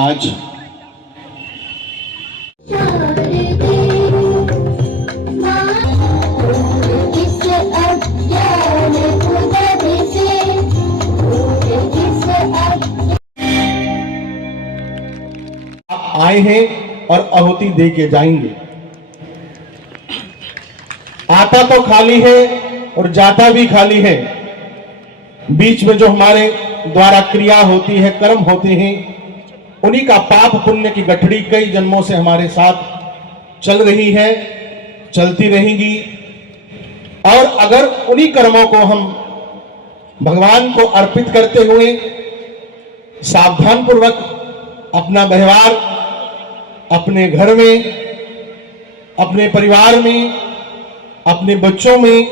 आज आए हैं और आहुति दे के जाएंगे। आता तो खाली है और जाता भी खाली है। बीच में जो हमारे द्वारा क्रिया होती है, कर्म होते हैं, उन्हीं का पाप पुण्य की गठड़ी कई जन्मों से हमारे साथ चल रही है, चलती रहेगी। और अगर उन्हीं कर्मों को हम भगवान को अर्पित करते हुए सावधान पूर्वक अपना व्यवहार अपने घर में, अपने परिवार में, अपने बच्चों में,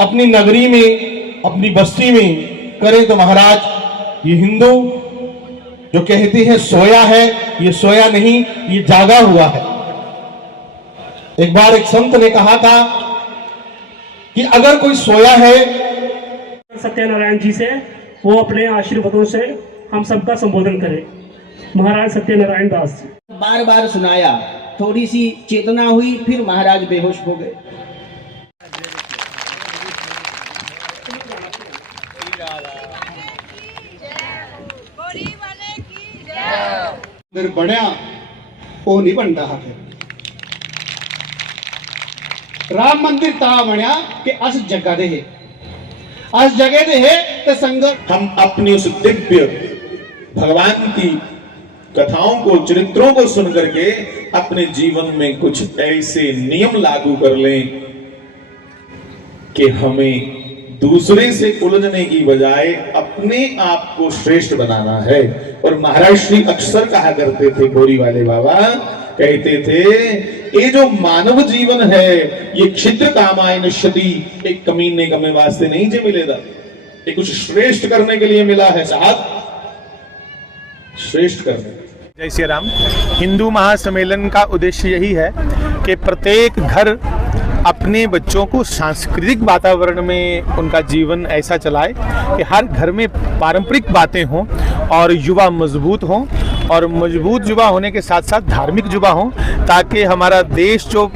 अपनी नगरी में, अपनी बस्ती में करें तो महाराज ये हिंदू जो कहते हैं सोया है, ये सोया नहीं, ये जागा हुआ है। एक बार एक संत ने कहा था कि अगर कोई सोया है, सत्यनारायण जी से वो अपने आशीर्वादों से हम सबका संबोधन करें। महाराज सत्यनारायण दास बार बार सुनाया, थोड़ी सी चेतना हुई, फिर महाराज बेहोश हो गए। बनया वो नहीं बनता है। राम मंदिर ता बनया कि अस जगह दे है, अस जगह दे है तो संगत हम अपनी उस दिव्य भगवान की कथाओं को, चरित्रों को सुन करके अपने जीवन में कुछ ऐसे नियम लागू कर लें कि हमें दूसरे से उलझने की बजाय अपने आप को श्रेष्ठ बनाना है। और महाराज श्री अक्सर कहा करते थे, गोरी वाले बाबा कहते थे, ये जो मानव जीवन है ये क्षिद्र कामाय नश्यति, एक कमीने कमे वास्ते नहीं जे मिलेगा, ये कुछ श्रेष्ठ करने के लिए मिला है साहब, श्रेष्ठ करने। जय श्री राम। हिंदू महासम्मेलन का उद्देश्य यही है कि प्रत्येक घर अपने बच्चों को सांस्कृतिक वातावरण में उनका जीवन ऐसा चलाए कि हर घर में पारंपरिक बातें हों और युवा मजबूत हों, और मजबूत युवा होने के साथ साथ धार्मिक युवा हों, ताकि हमारा देश जो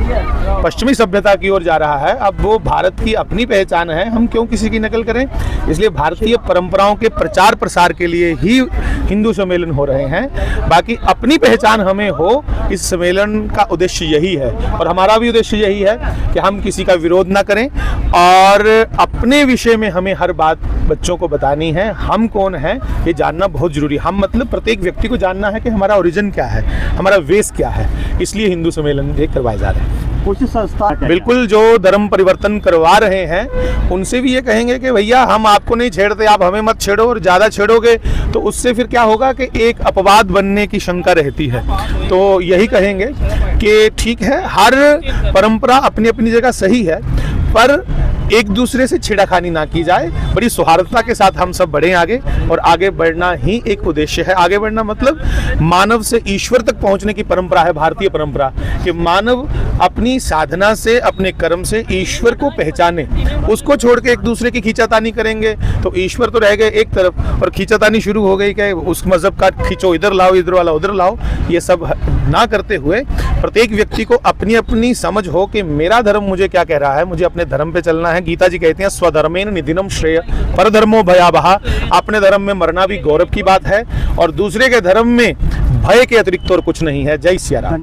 पश्चिमी सभ्यता की ओर जा रहा है, अब वो भारत की अपनी पहचान है, हम क्यों किसी की नकल करें। इसलिए भारतीय परंपराओं के प्रचार प्रसार के लिए ही हिंदू सम्मेलन हो रहे हैं। बाकी अपनी पहचान हमें हो, इस सम्मेलन का उद्देश्य यही है। और हमारा भी उद्देश्य यही है कि हम किसी का विरोध ना करें और अपने विषय में हमें हर बात बच्चों को बतानी है। हम कौन हैं ये जानना बहुत जरूरी है। हम मतलब प्रत्येक व्यक्ति को जानना है कि हमारा ओरिजिन क्या है, हमारा वेश क्या है। इसलिए हिंदू सम्मेलन ये करवाए जा रहे हैं। कुछ संस्था बिल्कुल जो धर्म परिवर्तन करवा रहे हैं उनसे भी ये कहेंगे कि भैया हम आपको नहीं छेड़ते, आप हमें मत छेड़ो, और ज़्यादा छेड़ोगे तो उससे फिर क्या होगा कि एक अपवाद बनने की शंका रहती है। तो यही कहेंगे कि ठीक है, हर परंपरा अपनी अपनी जगह सही है, पर एक दूसरे से छेड़खानी ना की जाए, बड़ी सौहार्दता के साथ हम सब बढ़ें आगे, और आगे बढ़ना ही एक उद्देश्य है। आगे बढ़ना मतलब मानव से ईश्वर तक पहुंचने की परंपरा है भारतीय परंपरा, कि मानव अपनी साधना से, अपने कर्म से ईश्वर को पहचाने। उसको छोड़ के एक दूसरे की खींचातानी करेंगे तो ईश्वर तो रह गए एक तरफ, और खींचातानी शुरू हो गई कि उस मजहब का खींचो इधर लाओ, इधर वाला उधर लाओ। ये सब ना करते हुए प्रत्येक व्यक्ति को अपनी अपनी समझ हो कि मेरा धर्म मुझे क्या कह रहा है, मुझे अपने धर्म पे चलना है। गीता जी कहते हैं स्वधर्मेन निधिनम श्रेय परधर्मो भयावह। अपने धर्म में मरना भी गौरव की बात है, और दूसरे के धर्म में भय के अतिरिक्त और कुछ नहीं है। जय सिया राम।